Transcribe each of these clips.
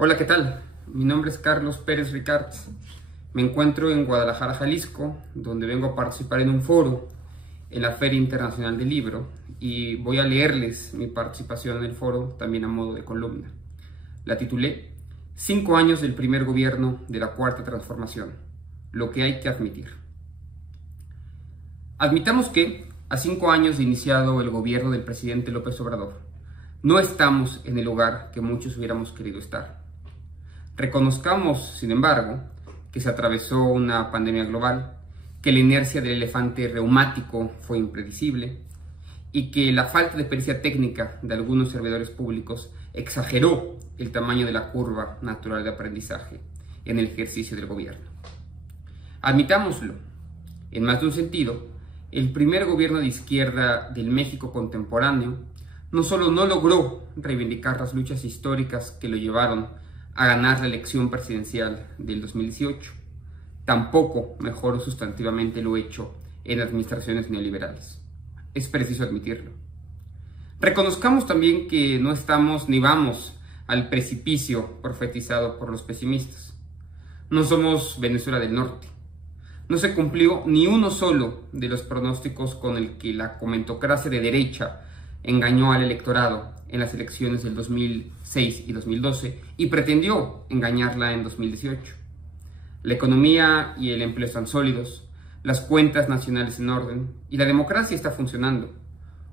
Hola, ¿qué tal? Mi nombre es Carlos Pérez Ricards. Me encuentro en Guadalajara, Jalisco, donde vengo a participar en un foro en la Feria Internacional del Libro y voy a leerles mi participación en el foro también a modo de columna. La titulé 5 años del primer gobierno de la Cuarta Transformación, lo que hay que admitir. Admitamos que, a 5 años de iniciado el gobierno del presidente López Obrador, no estamos en el lugar que muchos hubiéramos querido estar. Reconozcamos, sin embargo, que se atravesó una pandemia global, que la inercia del elefante reumático fue impredecible y que la falta de pericia técnica de algunos servidores públicos exageró el tamaño de la curva natural de aprendizaje en el ejercicio del gobierno. Admitámoslo, en más de un sentido, el primer gobierno de izquierda del México contemporáneo no solo no logró reivindicar las luchas históricas que lo llevaron a ganar la elección presidencial del 2018, tampoco mejoró sustantivamente lo hecho en administraciones neoliberales. Es preciso admitirlo. Reconozcamos también que no estamos ni vamos al precipicio profetizado por los pesimistas. No somos Venezuela del Norte. No se cumplió ni uno solo de los pronósticos con el que la comentocracia de derecha engañó al electorado en las elecciones del 2006 y 2012 y pretendió engañarla en 2018. La economía y el empleo están sólidos, las cuentas nacionales en orden y la democracia está funcionando.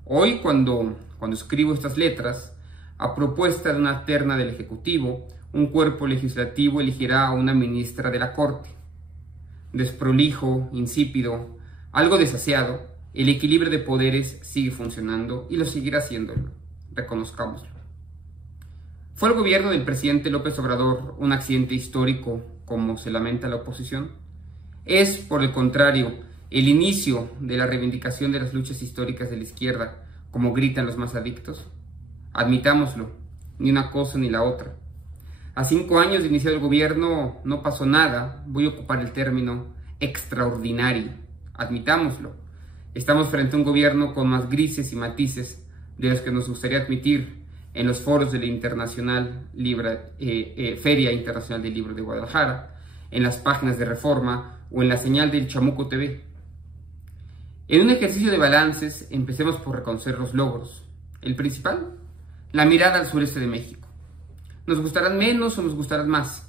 Hoy, cuando escribo estas letras, a propuesta de una terna del Ejecutivo, un cuerpo legislativo elegirá a una ministra de la Corte. Desprolijo, insípido, algo desaseado, el equilibrio de poderes sigue funcionando y lo seguirá haciéndolo. Reconozcámoslo. ¿Fue el gobierno del presidente López Obrador un accidente histórico, como se lamenta la oposición? Es, por el contrario, el inicio de la reivindicación de las luchas históricas de la izquierda, como gritan los más adictos. Admitámoslo, ni una cosa ni la otra. A 5 años de iniciado el gobierno no pasó nada, voy a ocupar el término extraordinario. Admitámoslo. Estamos frente a un gobierno con más grises y matices de los que nos gustaría admitir en los foros de la Feria Internacional del Libro de Guadalajara, en las páginas de Reforma o en la señal del Chamuco TV. En un ejercicio de balances, empecemos por reconocer los logros. El principal, la mirada al sureste de México. Nos gustarán menos o nos gustarán más,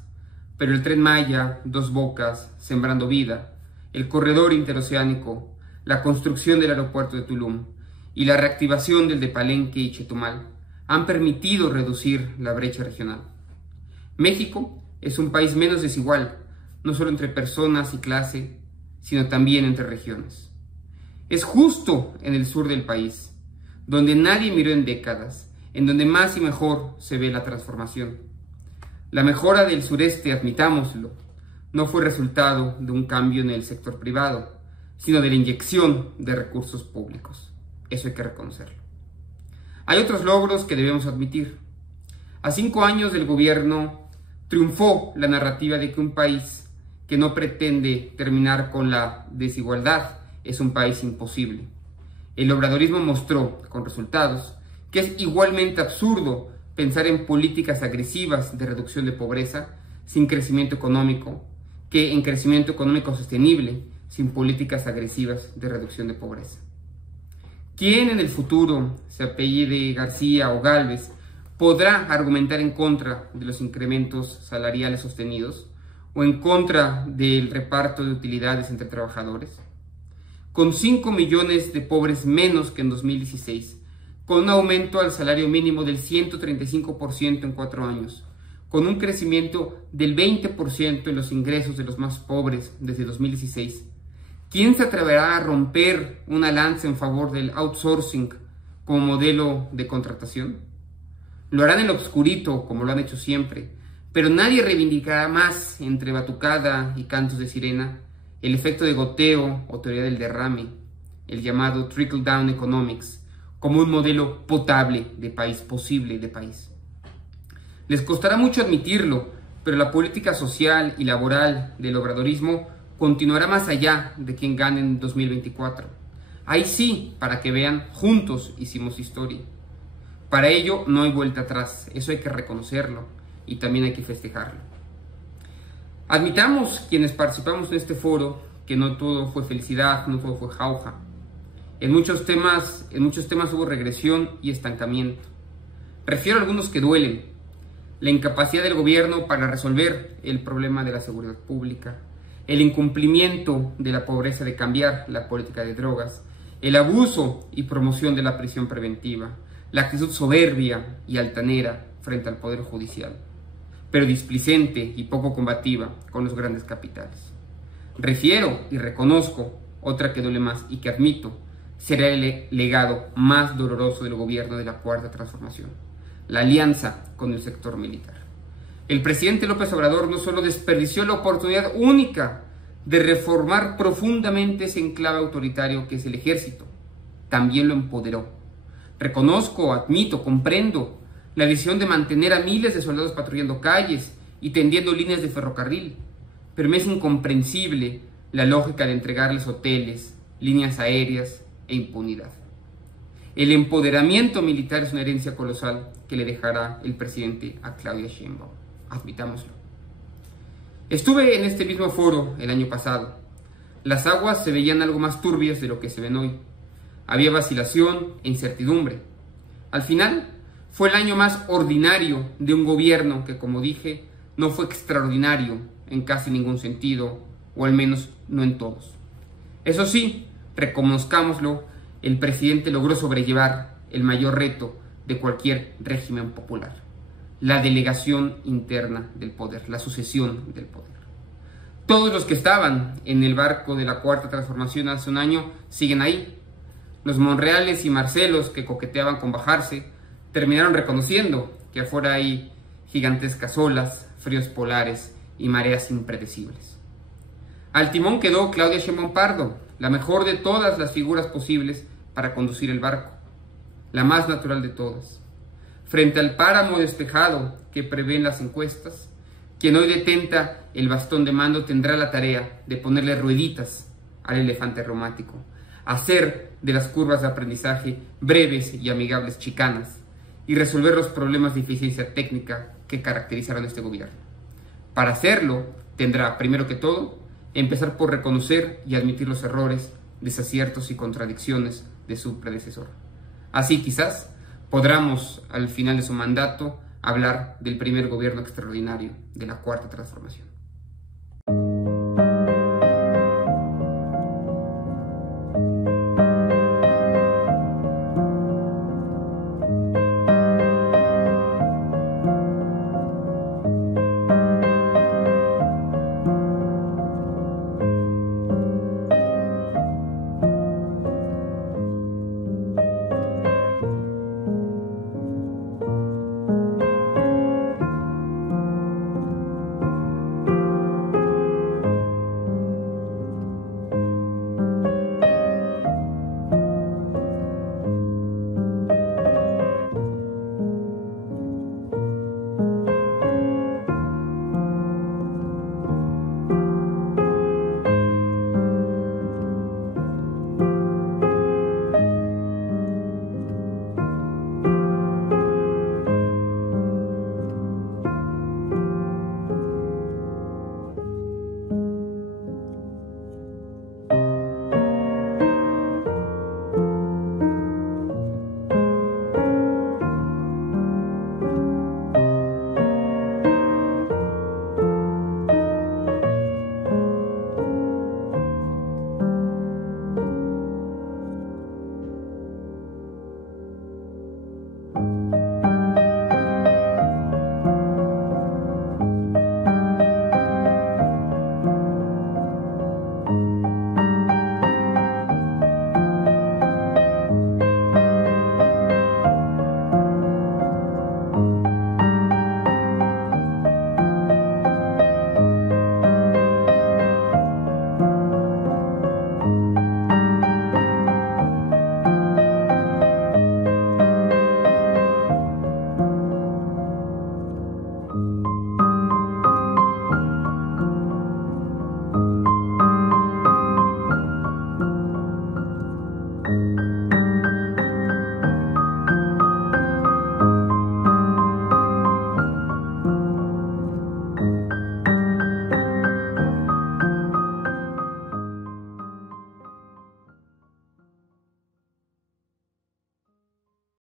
pero el Tren Maya, Dos Bocas, Sembrando Vida, el corredor interoceánico, la construcción del aeropuerto de Tulum y la reactivación del de Palenque y Chetumal han permitido reducir la brecha regional. México es un país menos desigual, no solo entre personas y clase, sino también entre regiones. Es justo en el sur del país, donde nadie miró en décadas, en donde más y mejor se ve la transformación. La mejora del sureste, admitámoslo, no fue resultado de un cambio en el sector privado, sino de la inyección de recursos públicos. Eso hay que reconocerlo. Hay otros logros que debemos admitir. A 5 años del gobierno triunfó la narrativa de que un país que no pretende terminar con la desigualdad es un país imposible. El obradorismo mostró, con resultados, que es igualmente absurdo pensar en políticas agresivas de reducción de pobreza sin crecimiento económico, que en crecimiento económico sostenible sin políticas agresivas de reducción de pobreza. ¿Quién en el futuro, se apellide García o Gálvez, podrá argumentar en contra de los incrementos salariales sostenidos o en contra del reparto de utilidades entre trabajadores? Con 5 millones de pobres menos que en 2016, con un aumento al salario mínimo del 135% en 4 años, con un crecimiento del 20% en los ingresos de los más pobres desde 2016, ¿quién se atreverá a romper una lanza en favor del outsourcing como modelo de contratación? Lo harán en lo obscurito, como lo han hecho siempre, pero nadie reivindicará más, entre batucada y cantos de sirena, el efecto de goteo o teoría del derrame, el llamado trickle-down economics, como un modelo potable de país, posible de país. Les costará mucho admitirlo, pero la política social y laboral del obradorismo continuará más allá de quien gane en 2024. Ahí sí, para que vean, juntos hicimos historia. Para ello no hay vuelta atrás, eso hay que reconocerlo. y también hay que festejarlo. Admitamos quienes participamos en este foro que no todo fue felicidad, no todo fue jauja. En muchos temas hubo regresión y estancamiento. Refiero a algunos que duelen: la incapacidad del gobierno para resolver el problema de la seguridad pública, el incumplimiento de la pobreza de cambiar la política de drogas, el abuso y promoción de la prisión preventiva, la actitud soberbia y altanera frente al Poder Judicial, pero displicente y poco combativa con los grandes capitales. Refiero y reconozco otra que duele más y que admito será el legado más doloroso del gobierno de la Cuarta Transformación: la alianza con el sector militar. El presidente López Obrador no solo desperdició la oportunidad única de reformar profundamente ese enclave autoritario que es el ejército, también lo empoderó. Reconozco, admito, comprendo la decisión de mantener a miles de soldados patrullando calles y tendiendo líneas de ferrocarril, pero me es incomprensible la lógica de entregarles hoteles, líneas aéreas e impunidad. El empoderamiento militar es una herencia colosal que le dejará el presidente a Claudia Sheinbaum, admitámoslo. Estuve en este mismo foro el año pasado. Las aguas se veían algo más turbias de lo que se ven hoy. Había vacilación e incertidumbre. Al final, fue el año más ordinario de un gobierno que, como dije, no fue extraordinario en casi ningún sentido, o al menos no en todos. Eso sí, reconozcámoslo, el presidente logró sobrellevar el mayor reto de cualquier régimen popular: la delegación interna del poder, la sucesión del poder. Todos los que estaban en el barco de la Cuarta Transformación hace un año siguen ahí. Los Monreales y Marcelos, que coqueteaban con bajarse, terminaron reconociendo que afuera hay gigantescas olas, fríos polares y mareas impredecibles. Al timón quedó Claudia Sheinbaum Pardo, la mejor de todas las figuras posibles para conducir el barco, la más natural de todas. Frente al páramo despejado que prevén las encuestas, quien hoy detenta el bastón de mando tendrá la tarea de ponerle rueditas al elefante reumático, hacer de las curvas de aprendizaje breves y amigables chicanas y resolver los problemas de eficiencia técnica que caracterizaron a este gobierno. Para hacerlo, tendrá, primero que todo, empezar por reconocer y admitir los errores, desaciertos y contradicciones de su predecesor. Así quizás podamos, al final de su mandato, hablar del primer gobierno extraordinario de la Cuarta Transformación.